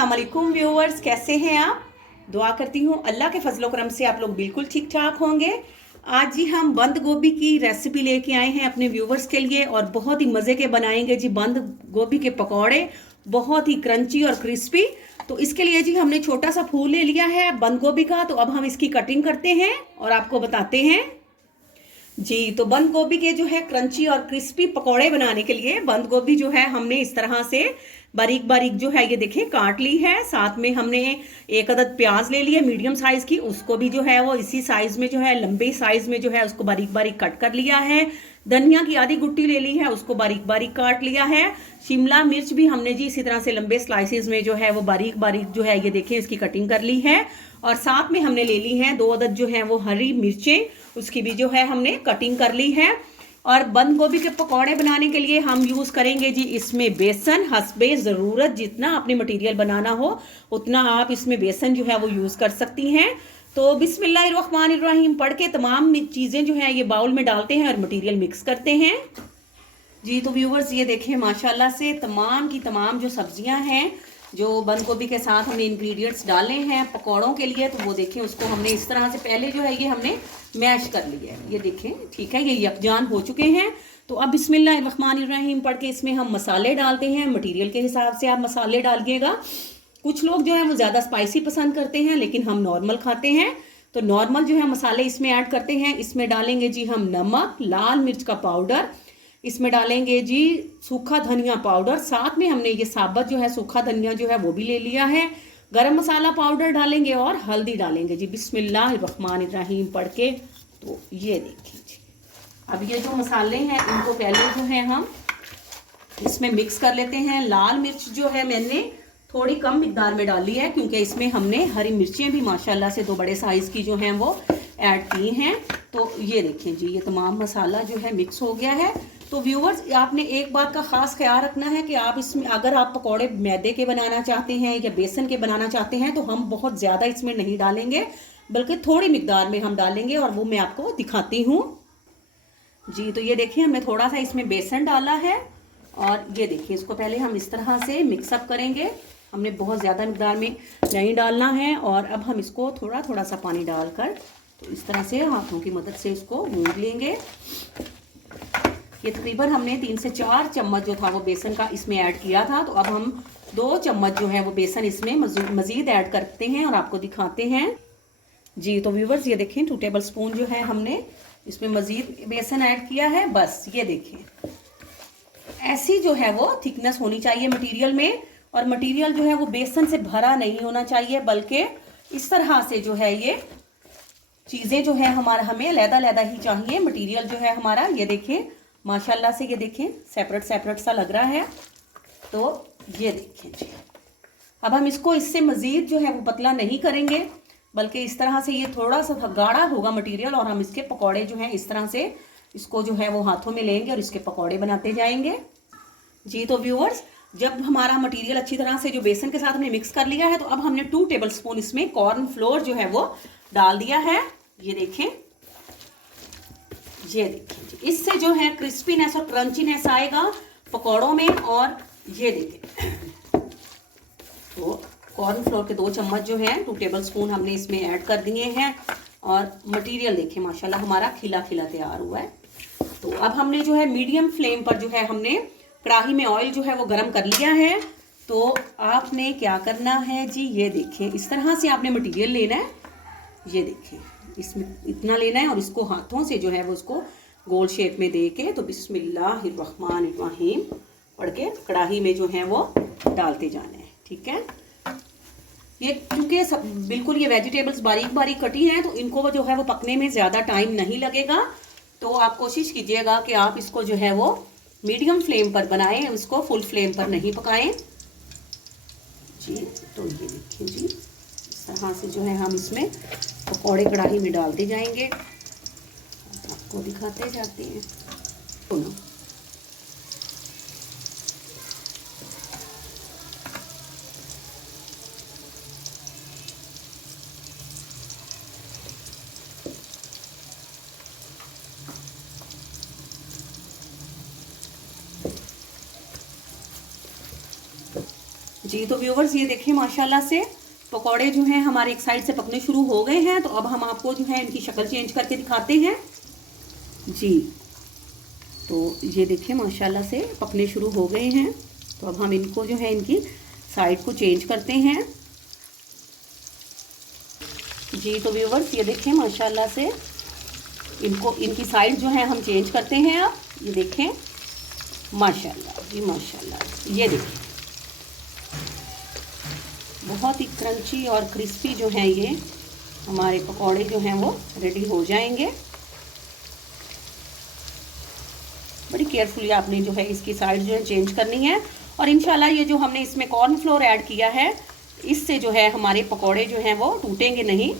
अस्सलाम वालेकुम व्यूअर्स, कैसे हैं आप। दुआ करती हूँ अल्लाह के फजलो करम से आप लोग बिल्कुल ठीक ठाक होंगे। आज जी हम बंद गोभी की रेसिपी लेके आए हैं अपने व्यूवर्स के लिए और बहुत ही मज़े के बनाएंगे जी बंद गोभी के पकौड़े, बहुत ही क्रंची और क्रिस्पी। तो इसके लिए जी हमने छोटा सा फूल ले लिया है बंद गोभी का। तो अब हम इसकी कटिंग करते हैं और आपको बताते हैं जी। तो बंद गोभी के जो है क्रंची और क्रिस्पी पकौड़े बनाने के लिए बंद गोभी जो है हमने इस तरह से बारीक बारीक जो है ये देखें काट ली है। साथ में हमने एक अदद प्याज ले लिया मीडियम साइज की, उसको भी जो है वो इसी साइज में जो है लंबे साइज में जो है उसको बारीक बारीक कट कर लिया है। धनिया की आधी गुट्टी ले ली है, उसको बारीक बारीक काट लिया है। शिमला मिर्च भी हमने जी इसी तरह से लंबे स्लाइसेस में जो है वो बारीक बारीक जो है ये देखें इसकी कटिंग कर ली है। और साथ में हमने ले ली है 2 अदद जो है वो हरी मिर्चें, उसकी भी जो है हमने कटिंग कर ली है। और बंद गोभी के पकौड़े बनाने के लिए हम यूज़ करेंगे जी इसमें बेसन। हस्बे ज़रूरत जितना अपने मटेरियल बनाना हो उतना आप इसमें बेसन जो है वो यूज़ कर सकती हैं। तो बिस्मिल्लाहिर्रहमानिर्रहीम पढ़ के तमाम चीज़ें जो है ये बाउल में डालते हैं और मटेरियल मिक्स करते हैं जी। तो व्यूवर्स ये देखें माशाल्लाह से तमाम की तमाम जो सब्जियां हैं जो बंद गोभी के साथ हमने इंग्रेडिएंट्स डाले हैं पकौड़ों के लिए, तो वो देखें उसको हमने इस तरह से पहले जो है ये हमने मैश कर लिया है। ये देखें ठीक है, ये यकजान हो चुके हैं। तो अब बिस्मिल्लाहिर्रहमानिर्रहीम पढ़ के इसमें हम मसाले डालते हैं। मटेरियल के हिसाब से आप मसाले डालिएगा। कुछ लोग जो है वो ज़्यादा स्पाइसी पसंद करते हैं लेकिन हम नॉर्मल खाते हैं, तो नॉर्मल जो है मसाले इसमें ऐड करते हैं। इसमें डालेंगे जी हम नमक, लाल मिर्च का पाउडर, इसमें डालेंगे जी सूखा धनिया पाउडर, साथ में हमने ये साबुत जो है सूखा धनिया जो है वो भी ले लिया है। गरम मसाला पाउडर डालेंगे और हल्दी डालेंगे जी बिस्मिल्लाहिर्रहमानिर्रहीम पढ़ के। तो ये देखिए जी, अब ये जो मसाले हैं इनको पहले जो है हम इसमें मिक्स कर लेते हैं। लाल मिर्च जो है मैंने थोड़ी कम मिकदार में डाली है क्योंकि इसमें हमने हरी मिर्चें भी माशाल्लाह से 2 बड़े साइज़ की जो हैं वो ऐड की हैं। तो ये देखें जी ये तमाम मसाला जो है मिक्स हो गया है। तो व्यूअर्स आपने एक बात का ख़ास ख्याल रखना है कि आप इसमें अगर आप पकौड़े मैदे के बनाना चाहते हैं या बेसन के बनाना चाहते हैं तो हम बहुत ज़्यादा इसमें नहीं डालेंगे बल्कि थोड़ी मिकदार में हम डालेंगे और वो मैं आपको दिखाती हूँ जी। तो ये देखिए हमने थोड़ा सा इसमें बेसन डाला है और ये देखिए इसको पहले हम इस तरह से मिक्सअप करेंगे। हमने बहुत ज़्यादा मिकदार में नहीं डालना है। और अब हम इसको थोड़ा थोड़ा सा पानी डालकर तो इस तरह से हाथों की मदद से इसको गूंद लेंगे। ये तकरीबन हमने 3 से 4 चम्मच जो था वो बेसन का इसमें ऐड किया था। तो अब हम 2 चम्मच जो है वो बेसन इसमें मज़ीद ऐड करते हैं और आपको दिखाते हैं जी। तो व्यूवर्स ये देखें 2 टेबल स्पून जो है हमने इसमें मज़ीद बेसन ऐड किया है। बस ये देखें ऐसी जो है वो थिकनेस होनी चाहिए मटेरियल में, और मटेरियल जो है वो बेसन से भरा नहीं होना चाहिए बल्कि इस तरह से जो है ये चीज़ें जो है हमारा हमें अलग-अलग ही चाहिए मटेरियल जो है हमारा। ये देखें माशाल्लाह से ये देखें सेपरेट सेपरेट सा लग रहा है। तो ये देखें जी, अब हम इसको इससे मज़ीद जो है वो पतला नहीं करेंगे बल्कि इस तरह से ये थोड़ा सा गाढ़ा होगा मटेरियल और हम इसके पकौड़े जो हैं इस तरह से इसको जो है वो हाथों में लेंगे और इसके पकौड़े बनाते जाएंगे जी। तो व्यूअर्स जब हमारा मटेरियल अच्छी तरह से जो बेसन के साथ हमने मिक्स कर लिया है तो अब हमने 2 टेबल स्पून इसमें कॉर्न फ्लोर जो है वो डाल दिया है। ये देखें जी, इससे जो है क्रिस्पीनेस और क्रंचीनेस आएगा पकौड़ों में। और ये देखें तो कॉर्न फ्लोर के 2 चम्मच जो है 2 टेबल स्पून हमने इसमें ऐड कर दिए हैं। और मटेरियल देखें माशाल्लाह हमारा खिला खिला तैयार हुआ है। तो अब हमने जो है मीडियम फ्लेम पर जो है हमने कढ़ाई में ऑयल जो है वो गर्म कर लिया है। तो आपने क्या करना है जी, ये देखें इस तरह से आपने मटेरियल लेना है। ये देखें इसमें इतना लेना है और इसको हाथों से जो है वो उसको गोल शेप में दे के तो बिस्मिल्लाहिर्रहमानिर्रहीम पढ़ के कढ़ाई में जो है वो डालते जाना है। ठीक है, ये क्योंकि सब बिल्कुल ये वेजिटेबल्स बारीक बारीक कटी हैं तो इनको जो है वो पकने में ज़्यादा टाइम नहीं लगेगा। तो आप कोशिश कीजिएगा कि आप इसको जो है वो मीडियम फ्लेम पर बनाएं, उसको फुल फ्लेम पर नहीं पकाएं जी। तो ये देखिए जी इस तरह से जो है हम इसमें पकौड़े कढ़ाई में डालते जाएंगे, आपको दिखाते जाते हैं। सुनो जी, जी तो व्यूवर्स ये देखिए माशाल्लाह से पकौड़े जो हैं हमारे एक साइड से पकने शुरू हो गए हैं। तो अब हम आपको जो है इनकी शक्ल चेंज करके दिखाते हैं जी। तो ये देखिए माशाल्लाह से पकने शुरू हो गए हैं। तो अब हम इनको जो है इनकी साइड को चेंज करते हैं जी। तो व्यूवर्स ये देखिए माशाल्लाह से इनको इनकी साइड जो है हम चेंज करते हैं। अब ये देखें माशाल्लाह जी माशाल्लाह, ये देखिए बहुत ही क्रंची और क्रिस्पी जो है ये हमारे पकौड़े जो हैं वो रेडी हो जाएंगे। बड़ी केयरफुली आपने जो है इसकी साइड जो है चेंज करनी है। और इंशाल्लाह ये जो हमने इसमें कॉर्नफ्लोर ऐड किया है इससे जो है हमारे पकौड़े जो हैं वो टूटेंगे नहीं,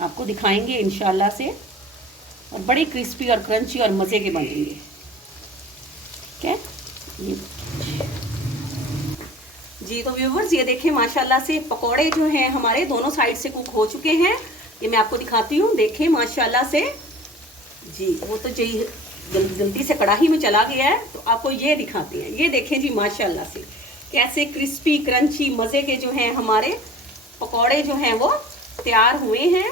आपको दिखाएंगे इंशाल्लाह से, और बड़े क्रिस्पी और क्रंची और मज़े के बनेंगे। ठीक है जी। तो व्यूवर्स ये देखें माशाल्लाह से पकौड़े जो हैं हमारे दोनों साइड से कुक हो चुके हैं। ये मैं आपको दिखाती हूँ, देखें माशाल्लाह से जी। वो तो जी गलती से कढ़ाई में चला गया है, तो आपको ये दिखाते हैं। ये देखें जी माशाल्लाह से कैसे क्रिस्पी क्रंची मज़े के जो हैं हमारे पकौड़े जो हैं वो तैयार हुए हैं।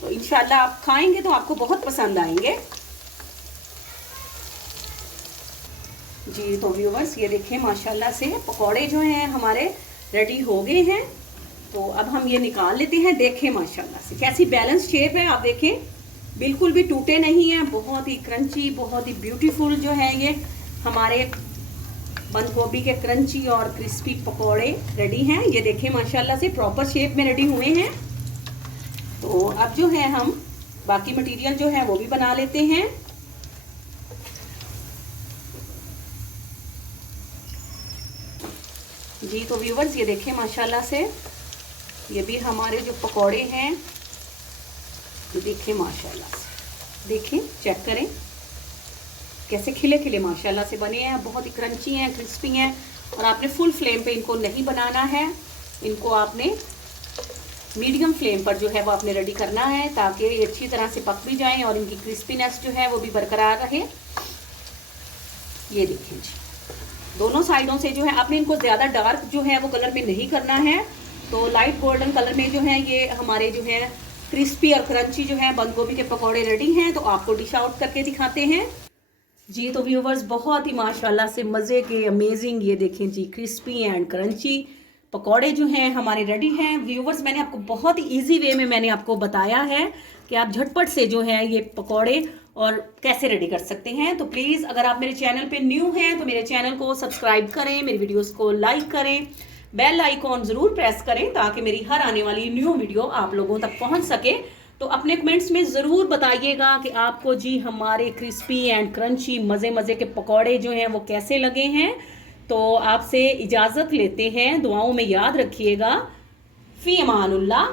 तो इंशाल्लाह आप खाएंगे तो आपको बहुत पसंद आएंगे जी। तो व्यूवर्स ये देखें माशाल्लाह से पकौड़े जो हैं हमारे रेडी हो गए हैं। तो अब हम ये निकाल लेते हैं। देखें माशाल्लाह से कैसी बैलेंस शेप है, आप देखें बिल्कुल भी टूटे नहीं है, बहुत ही क्रंची बहुत ही ब्यूटीफुल जो है ये हमारे बंद गोभी के क्रंची और क्रिस्पी पकौड़े रेडी हैं। ये देखें माशाल्लाह से प्रॉपर शेप में रेडी हुए हैं। तो अब जो है हम बाकी मटेरियल जो है वो भी बना लेते हैं जी। तो व्यूवर्स ये देखें माशाल्लाह से ये भी हमारे जो पकौड़े हैं ये देखें माशाल्लाह से, देखें चेक करें कैसे खिले खिले माशाल्लाह से बने हैं, बहुत ही क्रंची हैं क्रिस्पी हैं। और आपने फुल फ्लेम पे इनको नहीं बनाना है, इनको आपने मीडियम फ्लेम पर जो है वो आपने रेडी करना है ताकि ये अच्छी तरह से पक भी जाएं और इनकी क्रिस्पीनेस जो है वो भी बरकरार रहे। ये देखिए जी दोनों साइडों से जो है आपने इनको ज़्यादा डार्क जो है वो कलर में नहीं करना है। तो लाइट गोल्डन कलर में जो है ये हमारे जो है क्रिस्पी और क्रंची जो है बंद गोभी के पकौड़े रेडी हैं। तो आपको डिश आउट करके दिखाते हैं जी। तो व्यूवर्स बहुत ही माशाल्लाह से मज़े के अमेजिंग ये देखें जी क्रिस्पी एंड क्रंची पकौड़े जो हैं हमारे रेडी हैं। व्यूवर्स मैंने आपको बहुत ही इजी वे में मैंने आपको बताया है कि आप झटपट से जो है ये पकौड़े और कैसे रेडी कर सकते हैं। तो प्लीज़ अगर आप मेरे चैनल पे न्यू हैं तो मेरे चैनल को सब्सक्राइब करें, मेरी वीडियोस को लाइक करें, बेल आइकॉन ज़रूर प्रेस करें ताकि मेरी हर आने वाली न्यू वीडियो आप लोगों तक पहुंच सके। तो अपने कमेंट्स में ज़रूर बताइएगा कि आपको जी हमारे क्रिस्पी एंड क्रंची मज़े मज़े के पकौड़े जो हैं वो कैसे लगे हैं। तो आपसे इजाज़त लेते हैं, दुआओं में याद रखिएगा। फ़ी अमानुल्लाह।